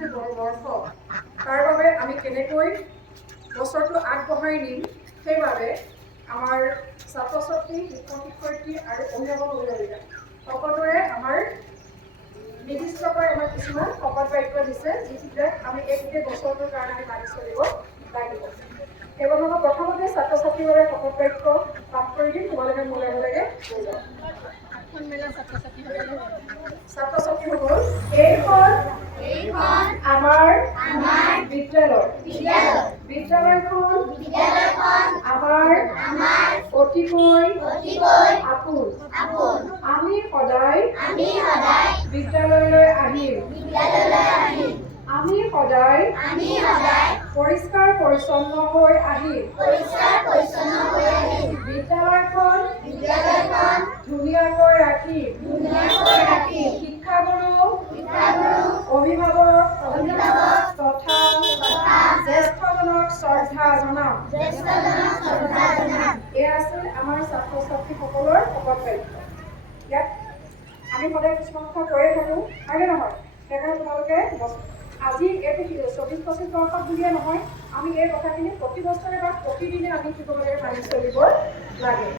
যিটো বৰ্ষ তাৰ বাবে আমি কেনেকৈ বছৰটো আগবঢ়াই নিম, সেইবাবে আমাৰ ছাত্ৰ ছাত্ৰী শিক্ষক শিক্ষয়িত্ৰী আৰু অভিভাৱক অভিভাৱিকা সকলোৰে আমাৰ নিৰ্দিষ্টকৈ আমাৰ কিছুমান শপত বাক্য দিছে যিবিলাক আমি এই গোটেই বছৰটোৰ কাৰণে আমি মানি চলিব লাগিব। সেইবাবে মই প্ৰথমতে ছাত্ৰ ছাত্ৰীৰ বাবে শপত বাক্য পাঠ কৰি দিম, তোমালোকে মোৰ লগে লগে লৈ যাওঁ ছাত্ৰ ছাত্ৰীসকল এইখন আমাৰ আমাৰ বিদ্যালয়। বিদ্যালয়। বিদ্যালয়খন বিদ্যালয়খন আমাৰ আমাৰ অতিকৈ অতিকৈ আপোন আপোন আমি সদায় আমি সদায় বিদ্যালয়লৈ আহিম। বিদ্যালয়লৈ আহিম। আমি সদায় আমি সদায় পৰিষ্কাৰ পৰিচ্ছন্ন হৈ আহিম। পৰিষ্কাৰ পৰিচ্ছন্ন হৈ আহিম। বিদ্যালয়খন বিদ্যালয়খন ধুনীয়াকৈ ৰাখিম। ধুনীয়াকৈ ৰাখিম। শিক্ষাগুৰু শিক্ষাগুৰু অভিভাৱক শ্ৰদ্ধা এয়া আছিল আমাৰ ছাত্ৰ ছাত্ৰীসকলৰ ইয়াত আমি সদায় কিছুমান কথা কৈয়ে থাকোঁ হয়নে নহয় সেইকাৰণে তোমালোকে আজি এইটো চৌবিছ পঁচিছ বৰ্ষত বুলিয়ে নহয় আমি এই কথাখিনি প্ৰতি বছৰে বা প্ৰতিদিনে আমি কি মানি চলিব লাগে।